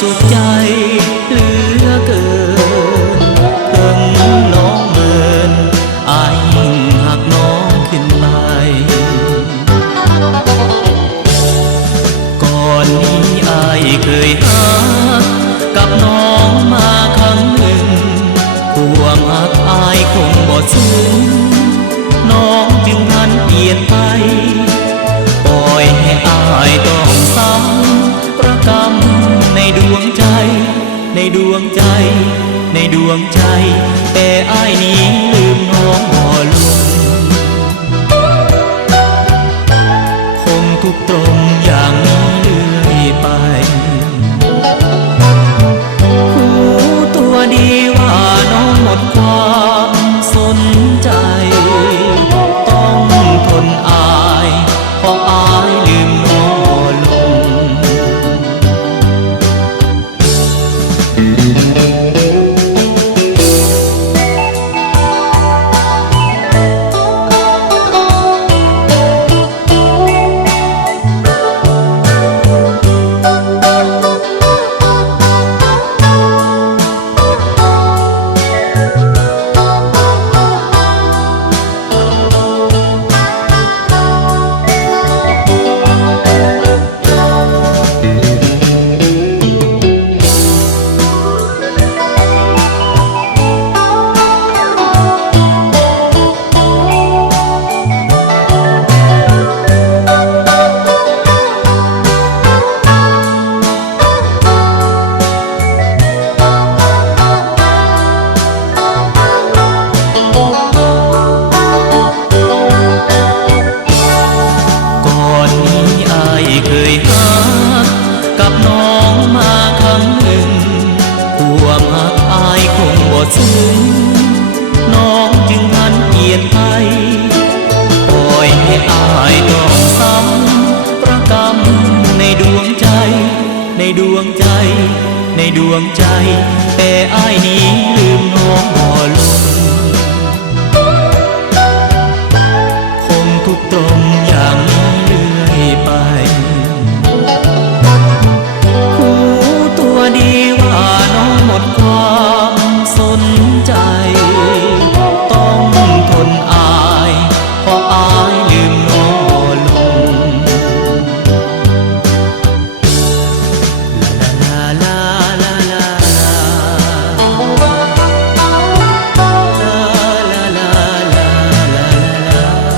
สุขใจเหลือเกินเพิ่งน้องเมินอายยิ่งหักน้องขึ้นไปก่อนนี้อายเคยหักกับน้องมาครั้งหนึ่งความหักอายคงบ่ซึ้งน้องจึงหันเปลี่ยนไปปล่อยให้อายต้องซ้ำประกำในดวงใจในดวงใจในดวงใจแต่อ้ายนี้ลืมน้องบ่ลงคงทุกตรงอย่างนี้เรื่อยไปรู้ตัวดีว่าน้องหมดความสนใจต้องทนอายเพราะอายลืมน้องบ่ลงเคยหักกับน้องมาครั้งหนึ่งความหักอายคงบ่ซึ้งน้องจึงหันเปลี่ยนไปปล่อยให้อายต้องซ้ำประกำในดวงใจในดวงใจในดวงใจแต่อายนี้ลืมน้องบ่ลงคงทุกตรงอย่างนี้เรื่อยไปดีว่าน้องหมดความสนใจต้องทนอายเพราะอายลืมน้องบ่ลงลาลาลาลาลาลาลาลาลาลา